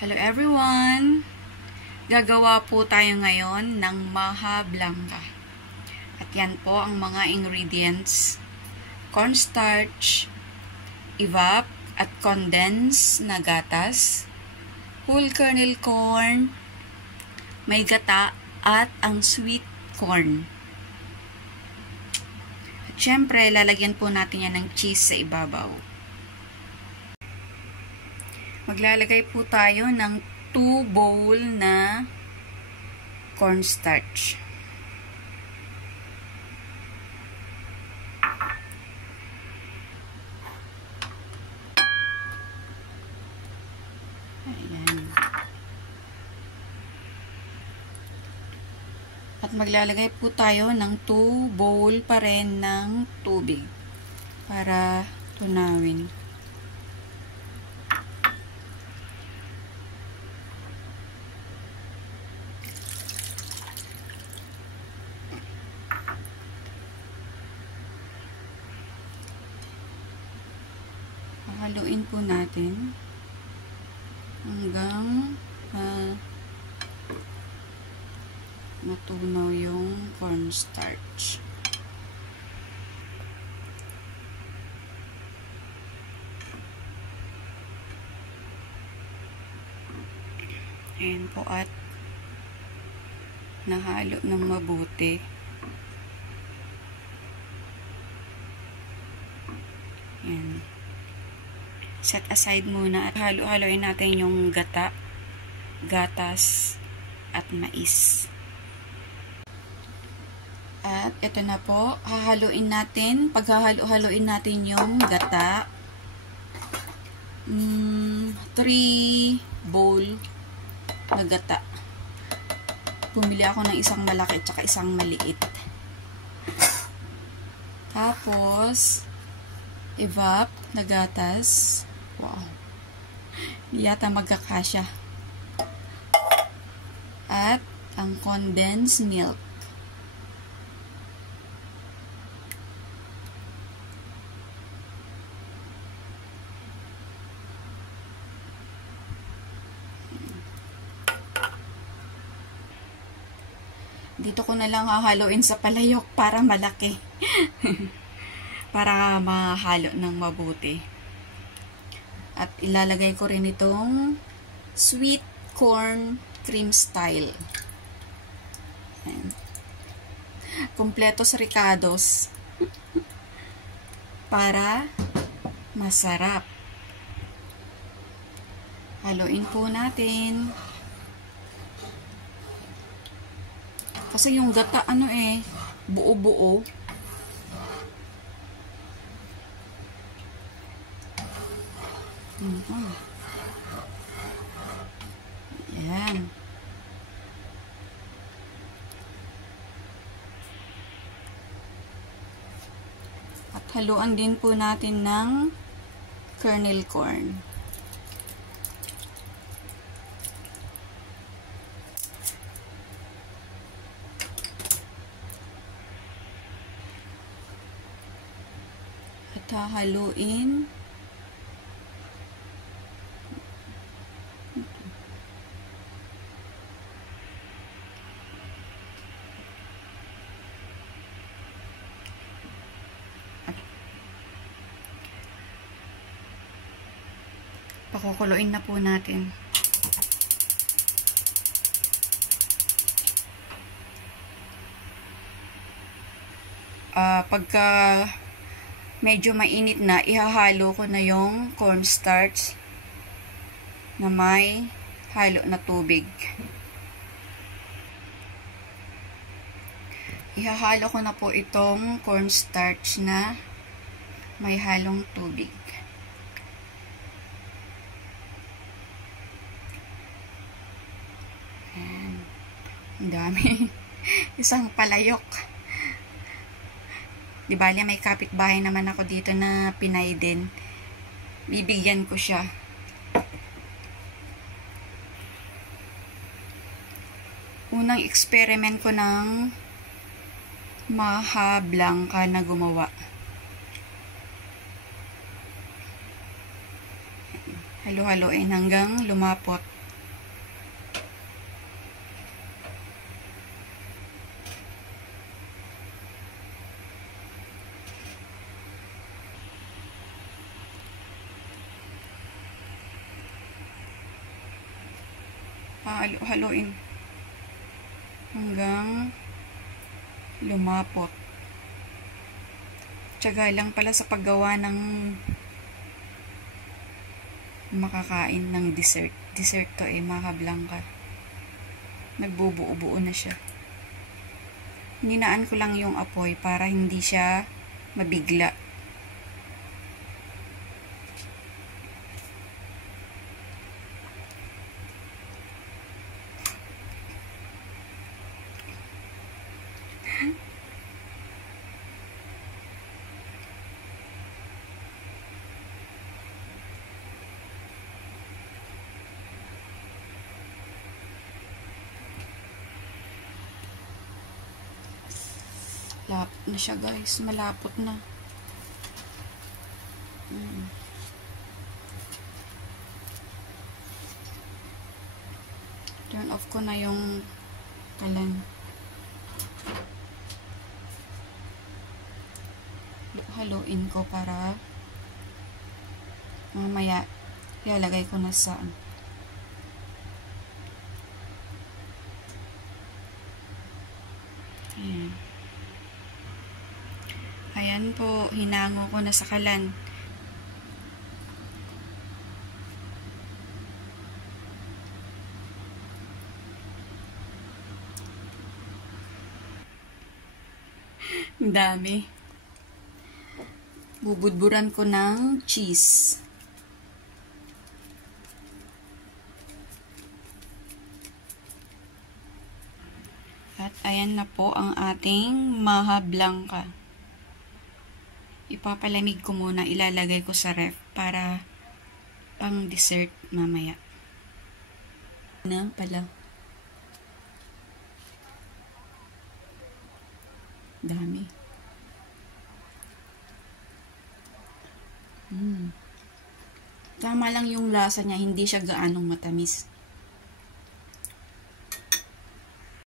Hello everyone! Gagawa po tayo ngayon ng maha blanca. At yan po ang mga ingredients: cornstarch, evap at condensed na gatas, whole kernel corn, may gata at ang sweet corn. At syempre, lalagyan po natin yan ng cheese sa ibabaw. Maglalagay po tayo ng 2 bowl na cornstarch. Ayan. At maglalagay po tayo ng 2 bowl pa rin ng tubig para tunawin. Haluin po natin hanggang matunaw yung cornstarch. Ayan po, at nahalo ng mabuti. Ayan. Set aside muna at halo-haloin natin yung gata, gatas at mais. At ito na po, hahaluin natin. Paghahalo-haloin natin yung gata. 3 bowl na gata. Pumili ako ng isang malaki at saka isang maliit. Tapos evap na gatas. Wow. Hindi yata magkakasya. At ang condensed milk. Dito ko na lang hahaluin sa palayok para malaki. Para mahalo ng mabuti. At ilalagay ko rin itong sweet corn cream style. Ayan. Completos ricados. Para masarap. Haluin po natin. Kasi yung gata buo-buo. Ayan. At haluan din po natin ng kernel corn. At hahaluin pakukuluin na po natin. Pagka medyo mainit na, ihahalo ko na yung cornstarch na may halo na tubig. Ihahalo ko na po itong cornstarch na may halong tubig. Ayan. Ang dami. Isang palayok. Di bali, may kapitbahay naman ako dito na Pinay din. Bibigyan ko siya. Unang experiment ko ng maha blanca na gumawa. Halo-haloin hanggang lumapot Halo-haloin hanggang lumapot. Tiyaga lang pala sa paggawa ng makakain ng dessert. Dessert to mga kablangka. Nagbubuo-buo na siya. Ninaan ko lang yung apoy para hindi siya mabigla. Lapot na siya guys, malapot na. Turn off ko na yung kalan. Haluin ko para mamaya ilalagay ko na sa ayan po, hinango ko na sa kalan. Ang dami. Bubudburan ko ng cheese. At ayan na po ang ating maha blanca. Ipapalamig ko muna, ilalagay ko sa ref para pang dessert mamaya. Na pala. Dami. Tama lang yung lasa niya, hindi siya gaanong matamis.